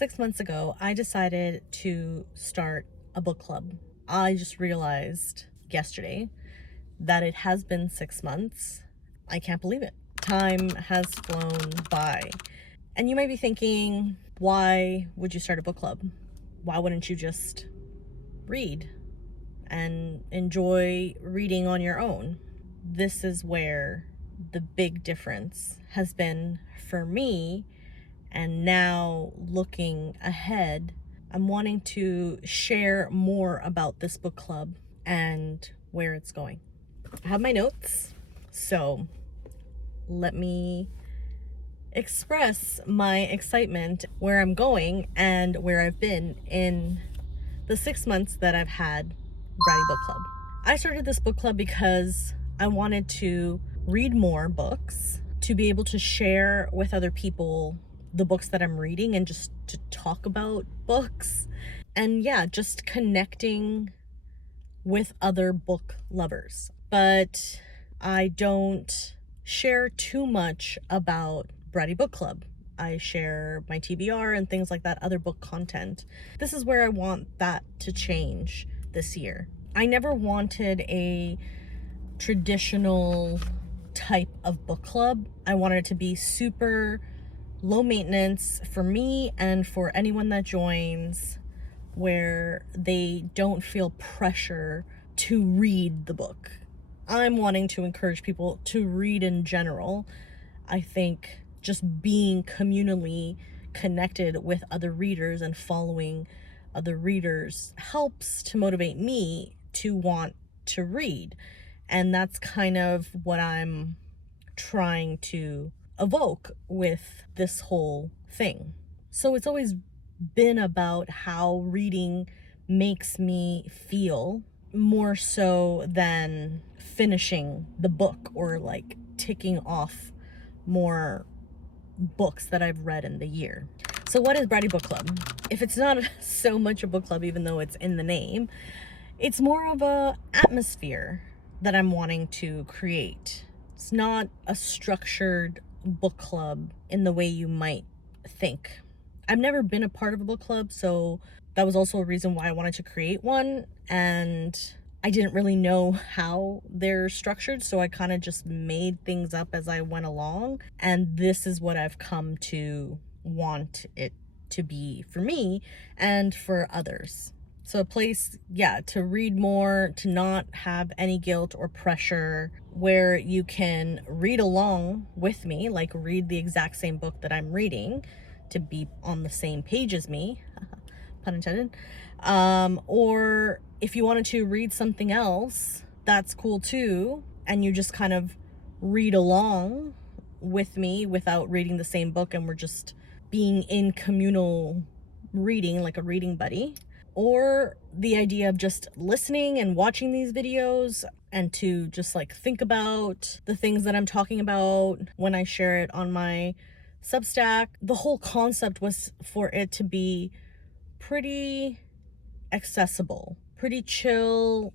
6 months ago, I decided to start a book club. I just realized yesterday that it has been 6 months. I can't believe it. Time has flown by. And you might be thinking, why would you start a book club? Why wouldn't you just read and enjoy reading on your own? This is where the big difference has been for me. And now looking ahead, I'm wanting to share more about this book club and where it's going. I have my notes, so let me express my excitement where I'm going and where I've been in the 6 months that I've had Bratty Book Club. I started this book club because I wanted to read more books, to be able to share with other people the books that I'm reading and just to talk about books. And yeah, just connecting with other book lovers. But I don't share too much about Bratty Book Club. I share my TBR and things like that, other book content. This is where I want that to change this year. I never wanted a traditional type of book club. I wanted it to be super low maintenance for me and for anyone that joins, where they don't feel pressure to read the book. I'm wanting to encourage people to read in general. I think just being communally connected with other readers and following other readers helps to motivate me to want to read. And that's kind of what I'm trying to evoke with this whole thing. So it's always been about how reading makes me feel, more so than finishing the book or like ticking off more books that I've read in the year. So what is Bratty Book Club? If it's not so much a book club, even though it's in the name, it's more of a atmosphere that I'm wanting to create. It's not a structured book club in the way you might think. I've never been a part of a book club, so that was also a reason why I wanted to create one. And I didn't really know how they're structured, so I kind of just made things up as I went along. And this is what I've come to want it to be for me and for others. So a place, to read more, to not have any guilt or pressure, where you can read along with me, like read the exact same book that I'm reading, to be on the same page as me, pun intended. Or if you wanted to read something else, that's cool too. And you just kind of read along with me without reading the same book, and we're just being in communal reading, like a reading buddy. Or the idea of just listening and watching these videos and to just like think about the things that I'm talking about when I share it on my Substack. The whole concept was for it to be pretty accessible, pretty chill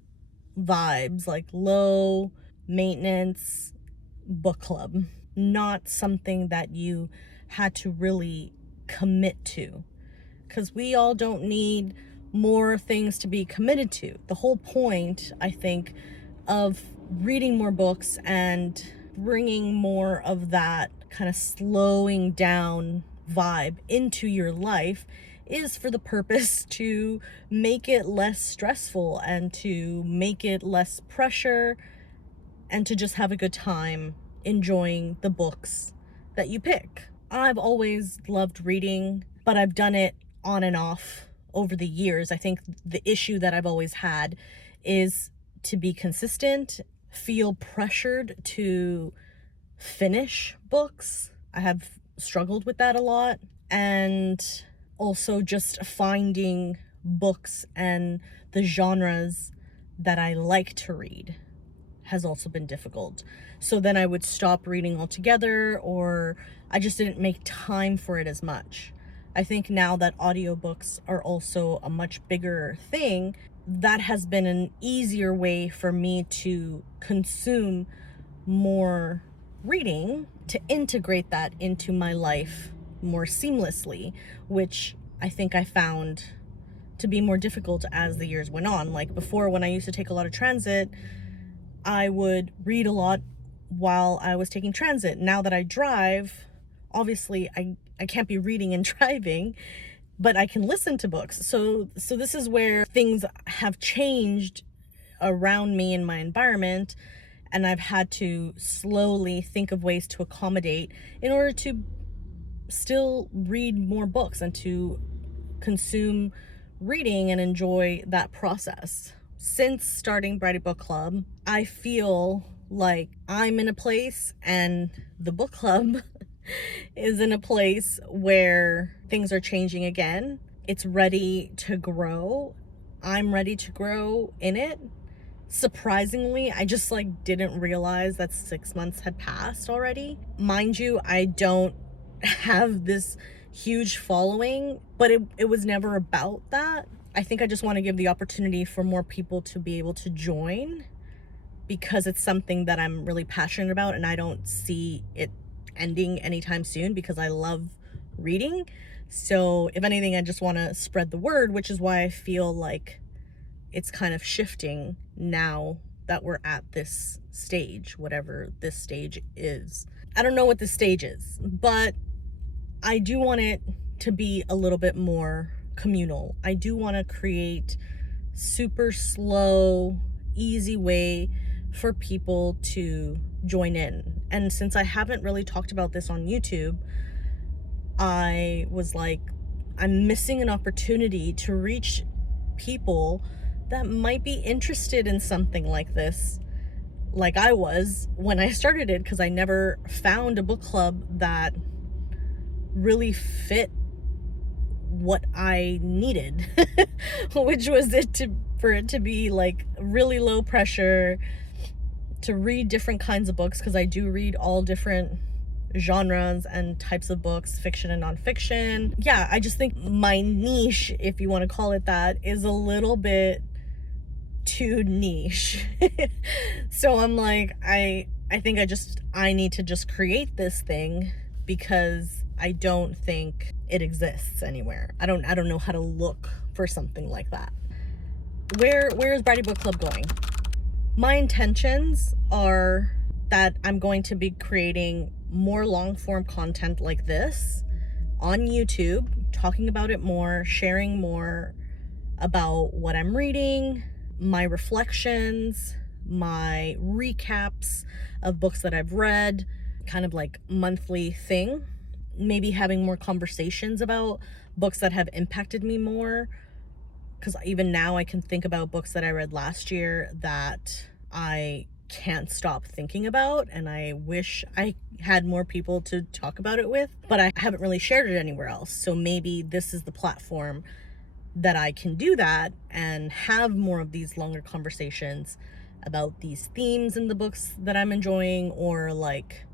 vibes, like low maintenance book club, not something that you had to really commit to, because we all don't need more things to be committed to. The whole point, I think, of reading more books and bringing more of that kind of slowing down vibe into your life is for the purpose to make it less stressful and to make it less pressure and to just have a good time enjoying the books that you pick. I've always loved reading, but I've done it on and off over the years. I think the issue that I've always had is to be consistent, feel pressured to finish books. I have struggled with that a lot. And also just finding books and the genres that I like to read has also been difficult. So then I would stop reading altogether, or I just didn't make time for it as much. I think now that audiobooks are also a much bigger thing, that has been an easier way for me to consume more reading, to integrate that into my life more seamlessly, which I think I found to be more difficult as the years went on. Like before, when I used to take a lot of transit, I would read a lot while I was taking transit. Now that I drive, obviously I can't be reading and driving, but I can listen to books. So this is where things have changed around me in my environment, and I've had to slowly think of ways to accommodate in order to still read more books and to consume reading and enjoy that process. Since starting Bratty Book Club, I feel like I'm in a place and the book club is in a place where things are changing again. It's ready to grow. I'm ready to grow in it. Surprisingly, I just like didn't realize that 6 months had passed already. Mind you, I don't have this huge following, but it was never about that. I think I just want to give the opportunity for more people to be able to join, because it's something that I'm really passionate about and I don't see it ending anytime soon because I love reading. So if anything, I just want to spread the word, which is why I feel like it's kind of shifting now that we're at this stage, whatever this stage is. I don't know what this stage is, but I do want it to be a little bit more communal. I do want to create super slow, easy way for people to join in. And since I haven't really talked about this on YouTube, I was like, I'm missing an opportunity to reach people that might be interested in something like this, like I was when I started it, because I never found a book club that really fit what I needed, which was for it to be like really low pressure, to read different kinds of books, because I do read all different genres and types of books, fiction and nonfiction. Yeah, I just think my niche, if you want to call it that, is a little bit too niche. So I'm like, I think I need to just create this thing, because I don't think it exists anywhere. I don't know how to look for something like that. Where is Bratty Book Club going? My intentions are that I'm going to be creating more long form content like this on YouTube, talking about it more, sharing more about what I'm reading, my reflections, my recaps of books that I've read, kind of like monthly thing. Maybe having more conversations about books that have impacted me more, because even now I can think about books that I read last year that I can't stop thinking about, and I wish I had more people to talk about it with, but I haven't really shared it anywhere else. So maybe this is the platform that I can do that and have more of these longer conversations about these themes in the books that I'm enjoying, or like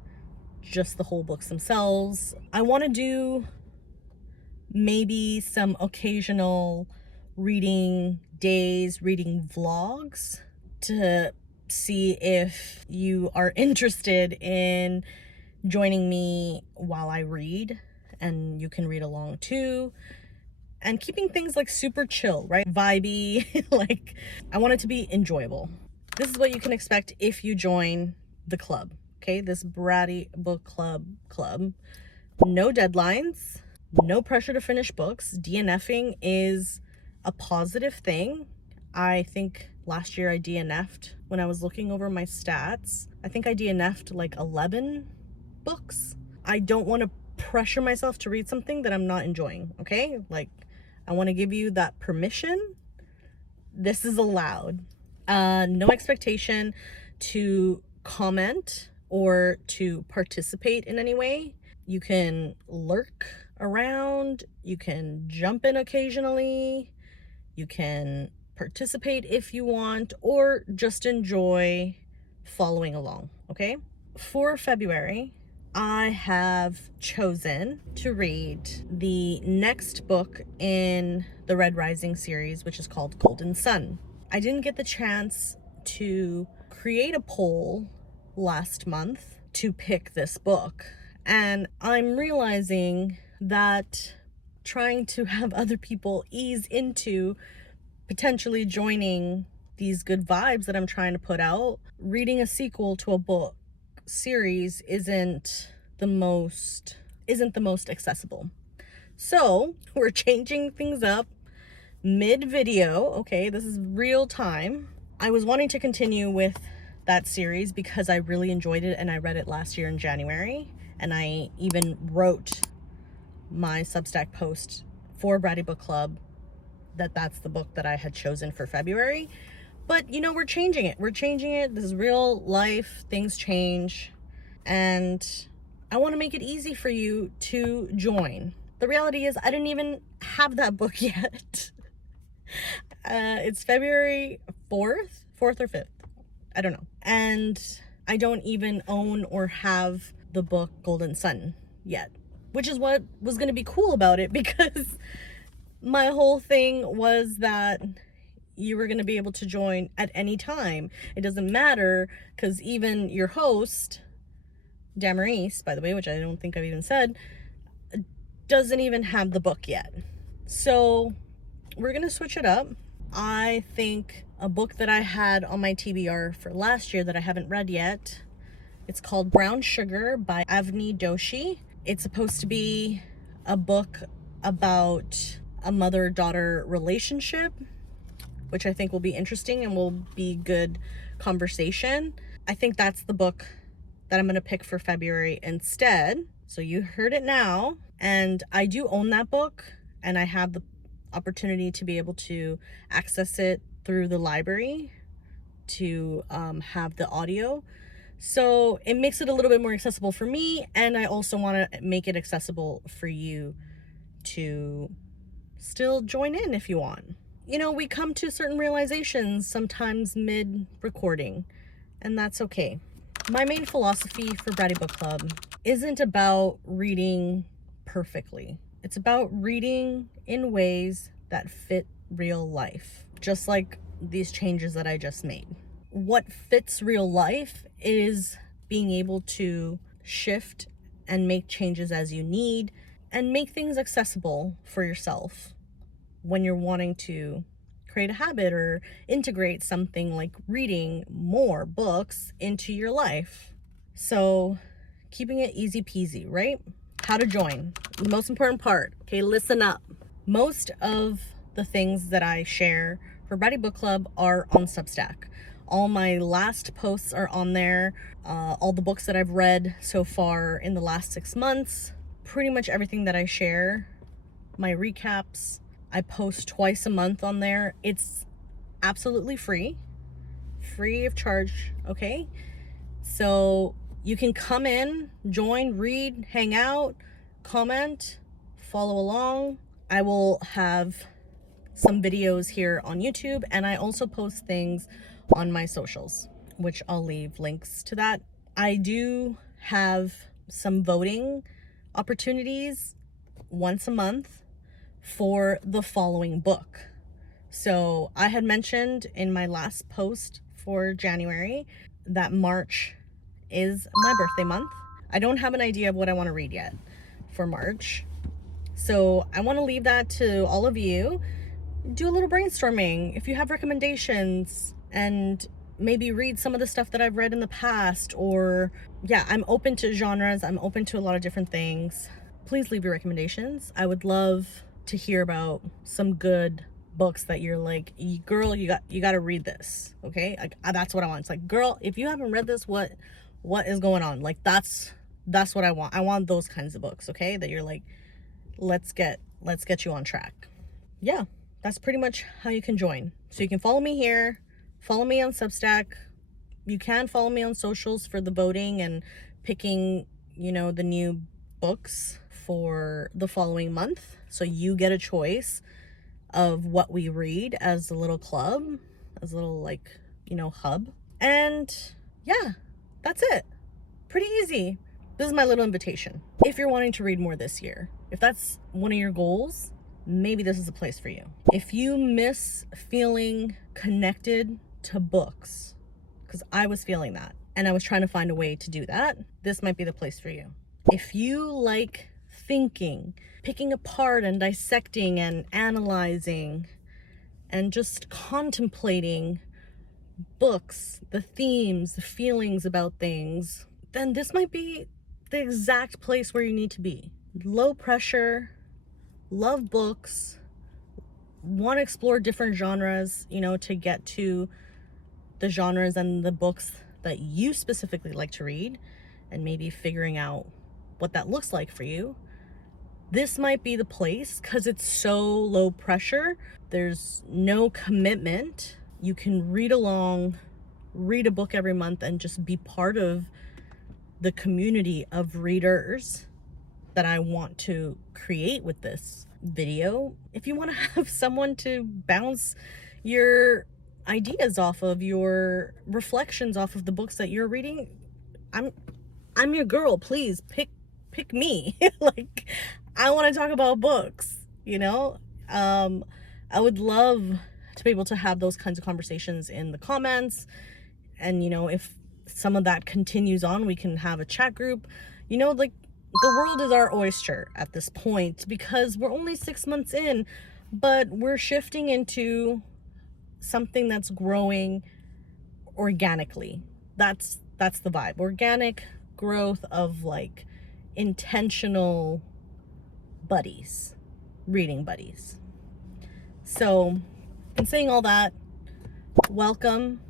just the whole books themselves. I want to do maybe some occasional reading days, reading vlogs, to see if you are interested in joining me while I read, and you can read along too. And keeping things like super chill, right? Vibey. Like, I want it to be enjoyable. This is what you can expect if you join the club, okay? This Bratty Book Club. No deadlines, no pressure to finish books. DNFing is a positive thing. I think last year I DNF'd, when I was looking over my stats, I think I DNF'd like 11 books. I don't want to pressure myself to read something that I'm not enjoying, okay? Like, I want to give you that permission. This is allowed. No expectation to comment or to participate in any way. You can lurk around, you can jump in occasionally, you can participate if you want, or just enjoy following along, okay? For February, I have chosen to read the next book in the Red Rising series, which is called Golden Sun. I didn't get the chance to create a poll last month to pick this book, and I'm realizing that trying to have other people ease into potentially joining these good vibes that I'm trying to put out. Reading a sequel to a book series isn't the most accessible. So we're changing things up mid-video. Okay, this is real time. I was wanting to continue with that series because I really enjoyed it and I read it last year in January, and I even wrote my Substack post for Bratty Book Club that's the book that I had chosen for February. But we're changing it. This is real life. Things change. And I want to make it easy for you to join. The reality is I didn't even have that book yet. It's February 4th or 5th. I don't know. And I don't even own or have the book Golden Sun yet, which is what was going to be cool about it, because my whole thing was that you were going to be able to join at any time. It doesn't matter, because even your host, Damaris, by the way, which I don't think I've even said, doesn't even have the book yet. So we're going to switch it up. I think a book that I had on my TBR for last year that I haven't read yet, it's called Brown Sugar by Avni Doshi. It's supposed to be a book about a mother-daughter relationship, which I think will be interesting and will be good conversation. I think that's the book that I'm going to pick for February instead. So you heard it now. And I do own that book, and I have the opportunity to be able to access it through the library to have the audio. So it makes it a little bit more accessible for me, and I also want to make it accessible for you to still join in if you want. We come to certain realizations sometimes mid-recording, and that's okay. My main philosophy for Bratty Book Club isn't about reading perfectly. It's about reading in ways that fit real life, just like these changes that I just made. What fits real life is being able to shift and make changes as you need and make things accessible for yourself when you're wanting to create a habit or integrate something like reading more books into your life. So keeping it easy peasy, right? How to join. The most important part. Okay, listen up. Most of the things that I share for Bratty Book Club are on Substack. All my last posts are on there. All the books that I've read so far in the last 6 months. Pretty much everything that I share. My recaps. I post twice a month on there. It's absolutely free of charge, okay? So you can come in, join, read, hang out, comment, follow along. I will have some videos here on YouTube, and I also post things on my socials, which I'll leave links to that. I do have some voting opportunities once a month for the following book. So I had mentioned in my last post for January that March is my birthday month. I don't have an idea of what I want to read yet for March. So I want to leave that to all of you. Do a little brainstorming if you have recommendations, and maybe read some of the stuff that I've read in the past. Or yeah, I'm open to genres. I'm open to a lot of different things. Please leave your recommendations. I would love to hear about some good books that you're like, girl, you got to read this. Okay, like that's what I want. It's like, girl, if you haven't read this, what is going on? Like that's what I want. I want those kinds of books. Okay, that you're like, let's get you on track. Yeah, that's pretty much how you can join. So you can follow me here, follow me on Substack. You can follow me on socials for the voting and picking, the new books for the following month. So you get a choice of what we read as a little club, as a little hub. And yeah, that's it. Pretty easy. This is my little invitation. If you're wanting to read more this year, if that's one of your goals, maybe this is a place for you. If you miss feeling connected to books, because I was feeling that and I was trying to find a way to do that, this might be the place for you. If you like thinking, picking apart and dissecting and analyzing and just contemplating books, the themes, the feelings about things, then this might be the exact place where you need to be. Low pressure, love books, want to explore different genres, to get to the genres and the books that you specifically like to read, and maybe figuring out what that looks like for you. This might be the place because it's so low pressure. There's no commitment. You can read along, read a book every month, and just be part of the community of readers that I want to create with this video. If you want to have someone to bounce your ideas off of, your reflections off of the books that you're reading, I'm your girl. Please pick me. Like, I want to talk about books, I would love to be able to have those kinds of conversations in the comments. And, if some of that continues on, we can have a chat group. Like, the world is our oyster at this point because we're only 6 months in, but we're shifting into something that's growing organically. That's the vibe. Organic growth of like intentional buddies, reading buddies. So, in saying all that, welcome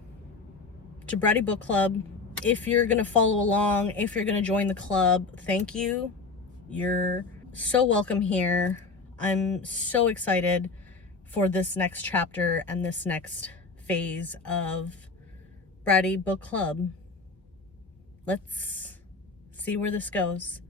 to Bratty Book Club. If you're gonna follow along, if you're gonna join the club, thank you. You're so welcome here. I'm so excited for this next chapter and this next phase of Bratty Book Club. Let's see where this goes.